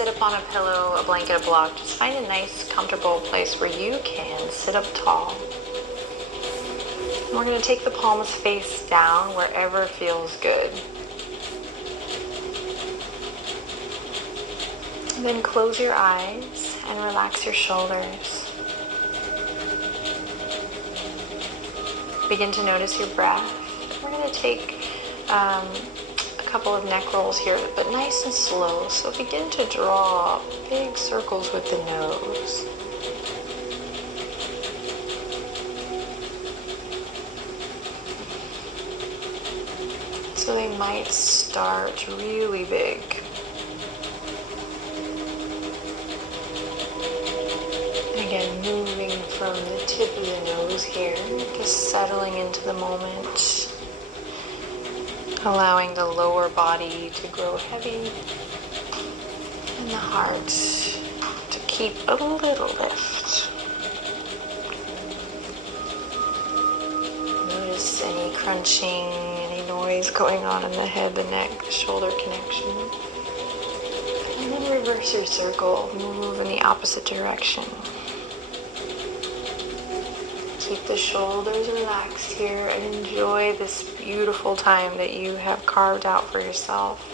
sit up on a pillow, a blanket, a block. Just find a nice, comfortable place where you can sit up tall. And we're going to take the palms face down wherever feels good. And then close your eyes and relax your shoulders. Begin to notice your breath. We're going to take a couple of neck rolls here, but nice and slow. So begin to draw big circles with the nose. So they might start really big. Again, moving from the tip of the nose here, just settling into the moment, allowing the lower body to grow heavy and the heart to keep a little lift. Notice any crunching, any noise going on in the head, the neck, the shoulder connection. And then reverse your circle, move in the opposite direction. Keep the shoulders relaxed here and enjoy this beautiful time that you have carved out for yourself.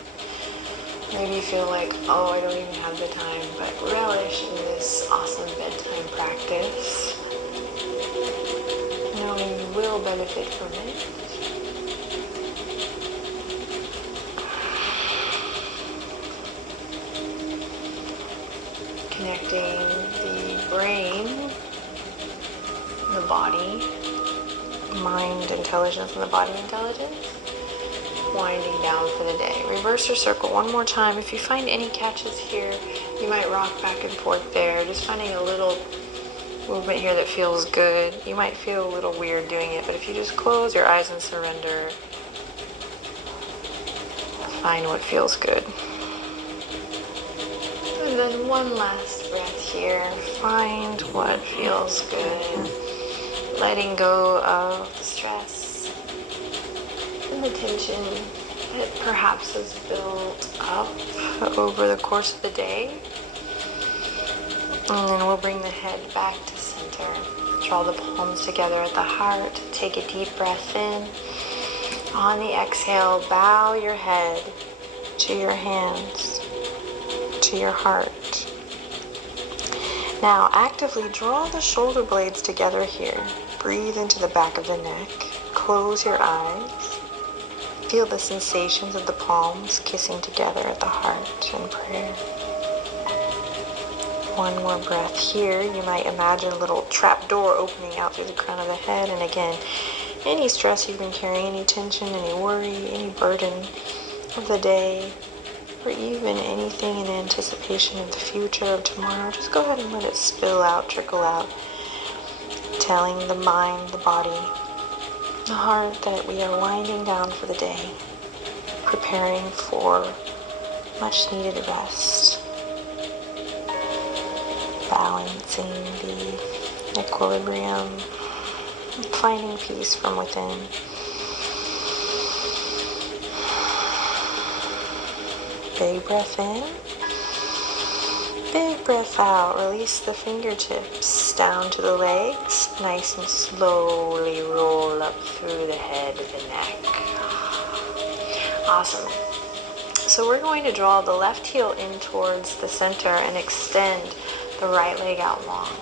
Maybe you feel like, oh, I don't even have the time, but relish in this awesome bedtime practice, knowing you will benefit from it. Connecting the brain, the body, mind intelligence and the body intelligence, winding down for the day. Reverse your circle one more time. If you find any catches here, you might rock back and forth there, just finding a little movement here that feels good. You might feel a little weird doing it, but if you just close your eyes and surrender, find what feels good. And then one last breath here. Find what feels good. Letting go of the stress and the tension that perhaps has built up over the course of the day. And then we'll bring the head back to center. Draw the palms together at the heart. Take a deep breath in. On the exhale, bow your head to your hands, to your heart. Now actively draw the shoulder blades together here. Breathe into the back of the neck. Close your eyes. Feel the sensations of the palms kissing together at the heart in prayer. One more breath here. You might imagine a little trap door opening out through the crown of the head. And again, any stress you've been carrying, any tension, any worry, any burden of the day, or even anything in anticipation of the future of tomorrow, just go ahead and let it spill out, trickle out, telling the mind, the body, the heart that we are winding down for the day, preparing for much needed rest, balancing the equilibrium, finding peace from within. Big breath in, big breath out. Release the fingertips down to the legs. Nice and slowly roll up through the head of the neck. Awesome. So we're going to draw the left heel in towards the center and extend the right leg out long.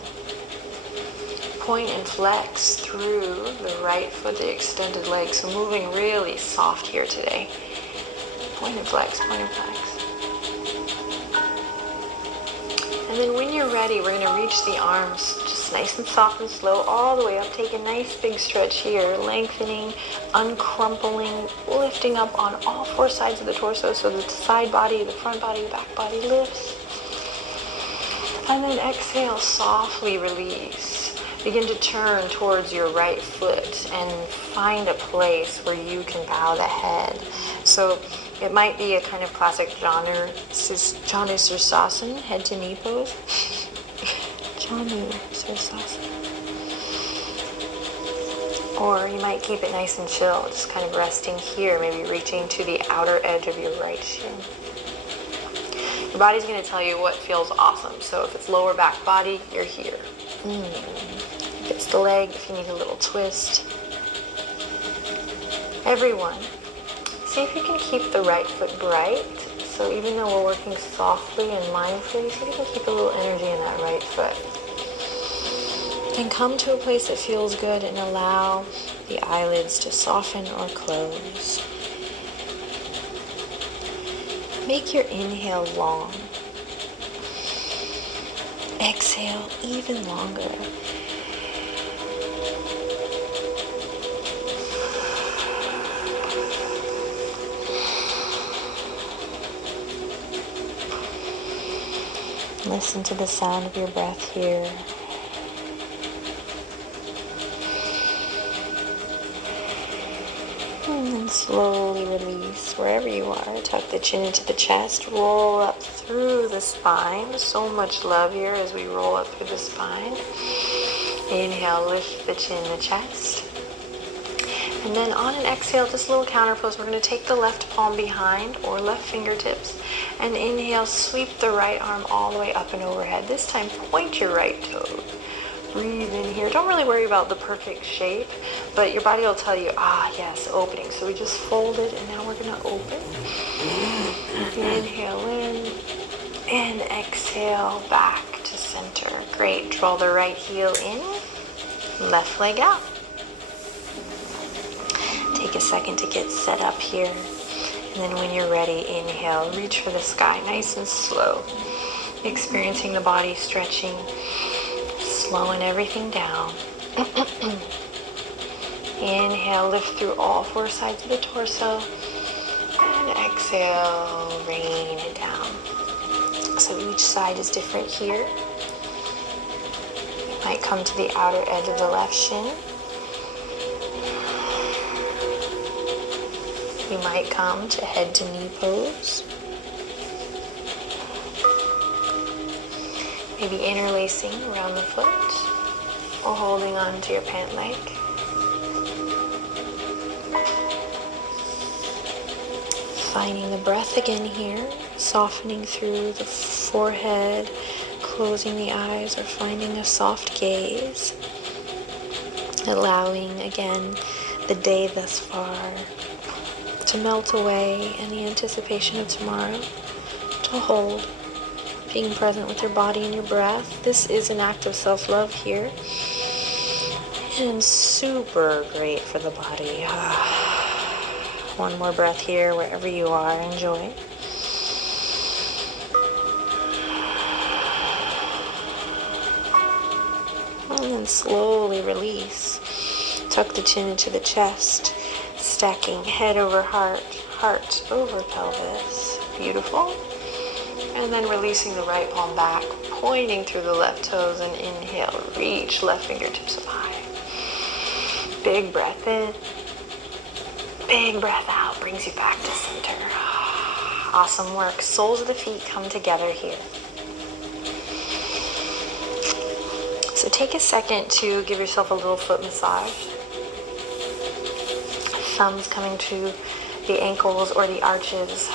Point and flex through the right foot, the extended leg. So moving really soft here today. Point and flex, point and flex. And then when you're ready, we're going to reach the arms just nice and soft and slow all the way up. Take a nice big stretch here, lengthening, uncrumpling, lifting up on all four sides of the torso so the side body, the front body, the back body lifts. And then exhale, softly release. Begin to turn towards your right foot and find a place where you can bow the head. So it might be a kind of classic Janu Sirsasana, head to knee pose. Janu Sirsasana. Or you might keep it nice and chill, just kind of resting here, maybe reaching to the outer edge of your right shin. Your body's going to tell you what feels awesome. So if it's lower back body, you're here. If it's the leg, if you need a little twist. Everyone, see if you can keep the right foot bright. So even though we're working softly and mindfully, see if you can keep a little energy in that right foot. And come to a place that feels good and allow the eyelids to soften or close. Make your inhale long. Exhale even longer. Listen to the sound of your breath here. And then slowly release wherever you are. Tuck the chin into the chest. Roll up through the spine. So much love here as we roll up through the spine. Inhale, lift the chin, the chest. And then on an exhale, just a little counter pose. We're going to take the left palm behind or left fingertips. And inhale, sweep the right arm all the way up and overhead. This time, point your right toe. Breathe in here. Don't really worry about the perfect shape, but your body will tell you, yes, opening. So we just fold it, and now we're going to open. Inhale in, and exhale back to center. Great. Draw the right heel in, left leg out. Take a second to get set up here. And then when you're ready, inhale, reach for the sky, nice and slow. Experiencing the body stretching, slowing everything down. Inhale, lift through all four sides of the torso. And exhale, rain it down. So each side is different here. You might come to the outer edge of the left shin. You might come to head to knee pose. Maybe interlacing around the foot or holding on to your pant leg. Finding the breath again here, softening through the forehead, closing the eyes or finding a soft gaze. Allowing again the day thus far to melt away and the anticipation of tomorrow to hold. Being present with your body and your breath. This is an act of self-love here. And super great for the body. One more breath here, wherever you are. Enjoy. And then slowly release. Tuck the chin into the chest. Stacking head over heart, heart over pelvis. Beautiful. And then releasing the right palm back, pointing through the left toes, and inhale, reach left fingertips up high. Big breath in, big breath out, brings you back to center. Awesome work. Soles of the feet come together here. So take a second to give yourself a little foot massage. Thumbs coming to the ankles or the arches.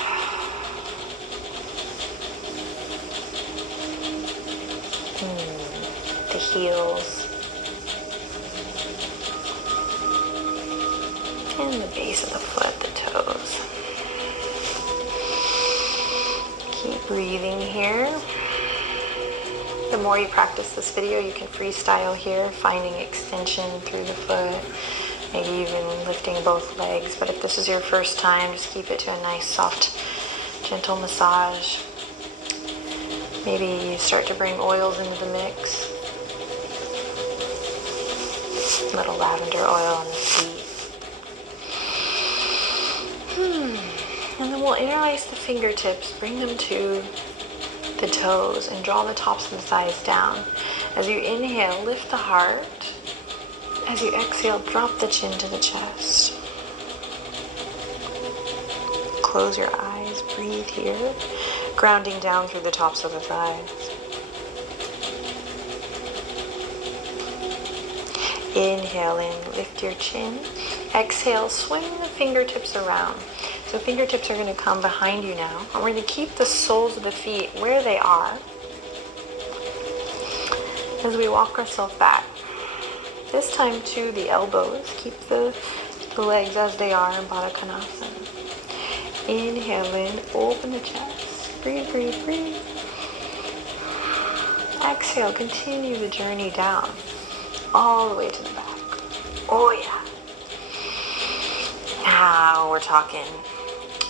The heels. And the base of the foot, the toes. Keep breathing here. The more you practice this video, you can freestyle here, finding extension through the foot, maybe even lifting both legs. But if this is your first time, just keep it to a nice, soft, gentle massage. Maybe you start to bring oils into the mix. A little lavender oil on the feet. And then we'll interlace the fingertips, bring them to the toes, and draw the tops of the thighs down. As you inhale, lift the heart. As you exhale, drop the chin to the chest. Close your eyes, breathe here, grounding down through the tops of the thighs. Inhale in, lift your chin. Exhale, swing the fingertips around. So fingertips are going to come behind you now. And we're going to keep the soles of the feet where they are as we walk ourselves back. This time to the elbows. Keep the legs as they are in Baddha Konasana. Inhale in, open the chest. Breathe, breathe, breathe. Exhale, continue the journey down, all the way to the back. Oh yeah. Now we're talking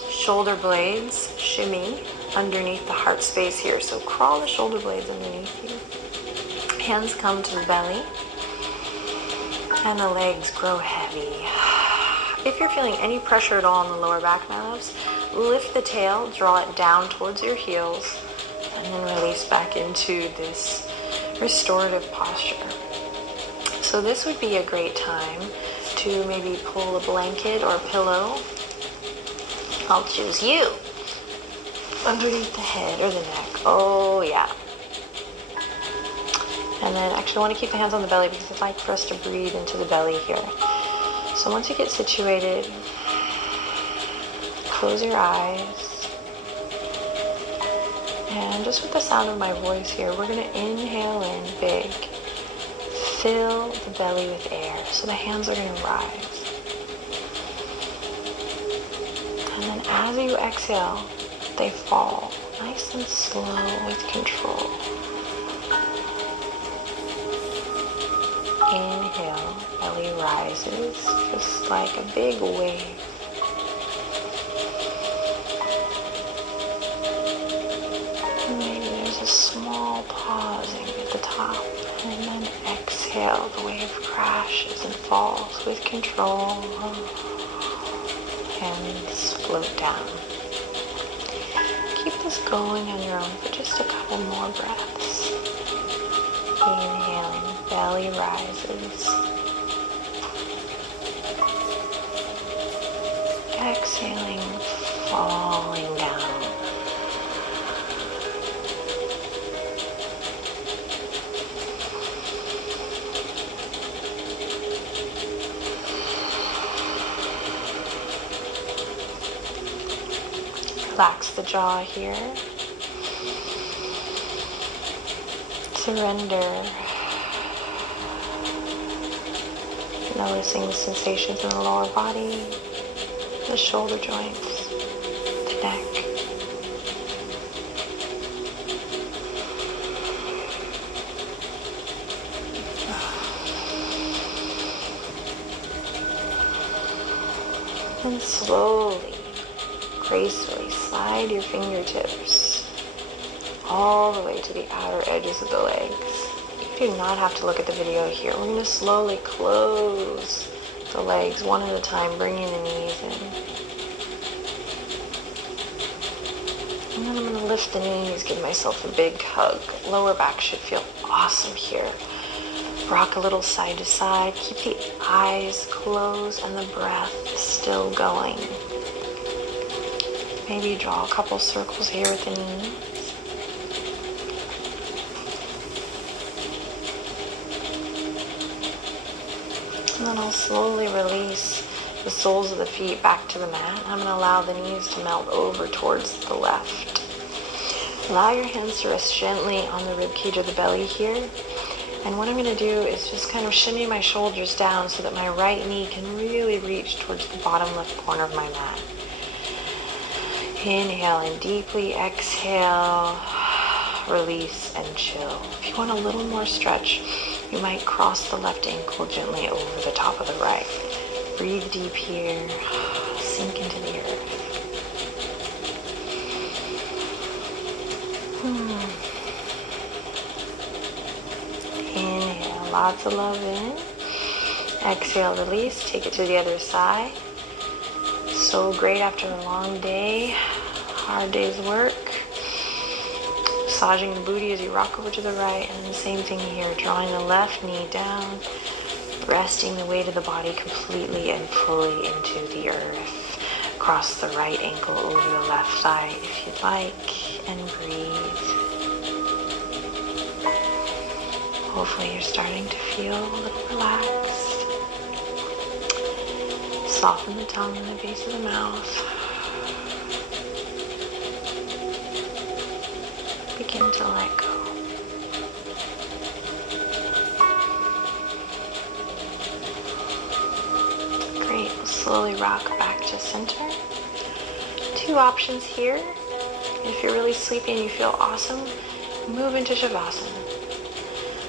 shoulder blades, shimmy underneath the heart space here. So crawl the shoulder blades underneath you. Hands come to the belly, and the legs grow heavy. If you're feeling any pressure at all in the lower back, my loves, lift the tail, draw it down towards your heels, and then release back into this restorative posture. So this would be a great time to maybe pull a blanket or a pillow. I'll choose you. Underneath the head or the neck. Oh yeah. And then actually I want to keep the hands on the belly because I'd like for us to breathe into the belly here. So once you get situated, close your eyes. And just with the sound of my voice here, we're going to inhale in big. Fill the belly with air. So the hands are going to rise. And then as you exhale, they fall nice and slow with control. Inhale, belly rises just like a big wave. And maybe there's a small pausing at the top. And then exhale, the wave crashes and falls with control. Hands float down. Keep this going on your own for just a couple more breaths. Inhaling, belly rises. Exhaling, falling down. Relax the jaw here. Surrender. Noticing the sensations in the lower body, the shoulder joints, the neck. And slowly, gracefully slide your fingertips all the way to the outer edges of the legs. You do not have to look at the video here. We're going to slowly close the legs one at a time, bringing the knees in. And then I'm going to lift the knees, give myself a big hug. Lower back should feel awesome here. Rock a little side to side. Keep the eyes closed and the breath still going. Maybe draw a couple circles here with the knees. And then I'll slowly release the soles of the feet back to the mat. I'm going to allow the knees to melt over towards the left. Allow your hands to rest gently on the rib cage of the belly here. And what I'm going to do is just kind of shimmy my shoulders down so that my right knee can really reach towards the bottom left corner of my mat. Inhale in deeply, exhale, release and chill. If you want a little more stretch, you might cross the left ankle gently over the top of the right. Breathe deep here, sink into the earth. Inhale, lots of love in. Exhale, release, take it to the other side. So great after a long day, hard day's work. Massaging the booty as you rock over to the right, and the same thing here, drawing the left knee down, resting the weight of the body completely and fully into the earth. Cross the right ankle over the left thigh if you'd like, and breathe. Hopefully you're starting to feel a little relaxed. Soften the tongue and the base of the mouth. begin to let go. Great. We'll slowly rock back to center. Two options here. If you're really sleepy and you feel awesome, move into Shavasana.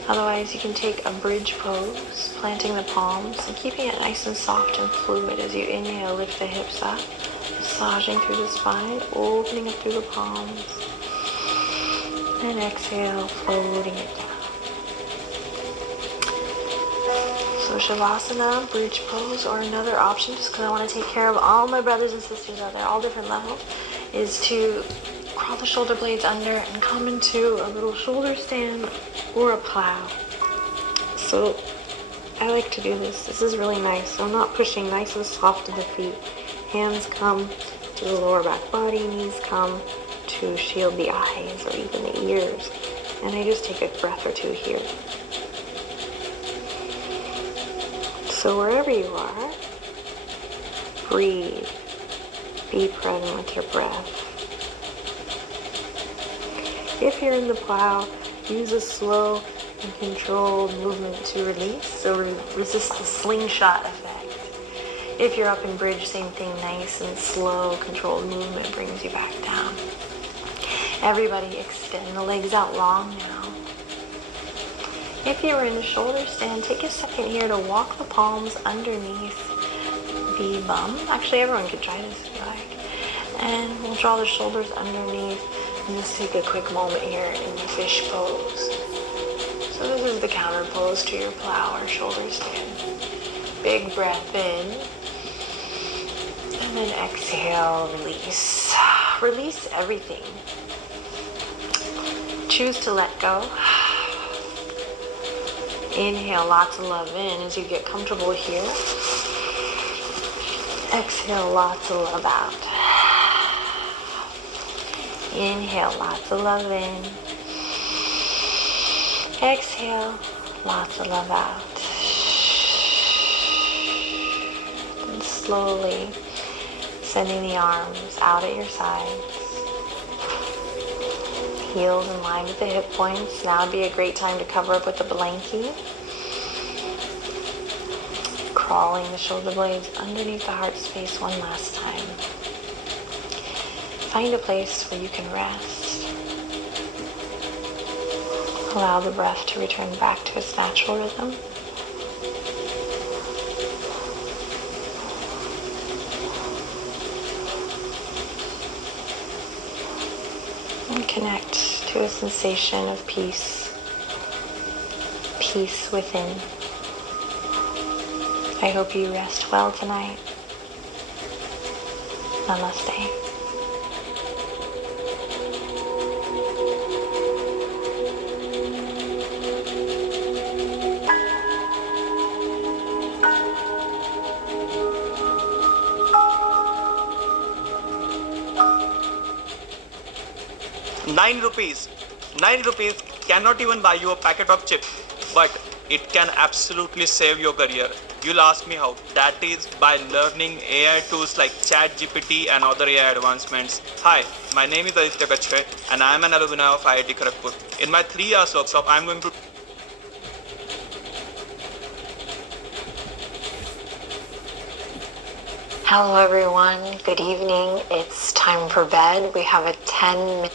Otherwise, you can take a bridge pose, planting the palms and keeping it nice and soft and fluid as you inhale, lift the hips up, massaging through the spine, opening up through the palms, and exhale, floating it down. So Shavasana, bridge pose, or another option, just because I want to take care of all my brothers and sisters out there, all different levels, is to crawl the shoulder blades under and come into a little shoulder stand or a plow. So I like to do this. This is really nice. So I'm not pushing, nice and soft to the feet. Hands come to the lower back body, knees come to shield the eyes or even the ears. And I just take a breath or two here. So wherever you are, breathe. Be present with your breath. If you're in the plow, use a slow and controlled movement to release, so resist the slingshot effect. If you're up in bridge, same thing, nice and slow, controlled movement brings you back down. Everybody extend the legs out long now. If you were in a shoulder stand, take a second here to walk the palms underneath the bum. Actually, everyone could try this if you like. And we'll draw the shoulders underneath. And just take a quick moment here in the fish pose. So this is the counter pose to your plow or shoulder stand. Big breath in. And then exhale, release. Release everything. Choose to let go. Inhale lots of love in as you get comfortable here. Exhale lots of love out. Inhale, lots of love in. Exhale, lots of love out. And slowly sending the arms out at your sides. Heels in line with the hip points. Now would be a great time to cover up with a blankie. Crawling the shoulder blades underneath the heart space one last time. Find a place where you can rest. Allow the breath to return back to its natural rhythm. And connect to a sensation of peace. Peace within. I hope you rest well tonight. Namaste. ₹9. ₹9 cannot even buy you a packet of chips, but it can absolutely save your career. You'll ask me how. That is by learning AI tools like ChatGPT and other AI advancements. Hi, my name is Aditya Kachre and I am an alumni of IIT Kharagpur. In my 3 hours workshop, I'm going to Hello everyone, good evening. It's time for bed. We have a 10-minute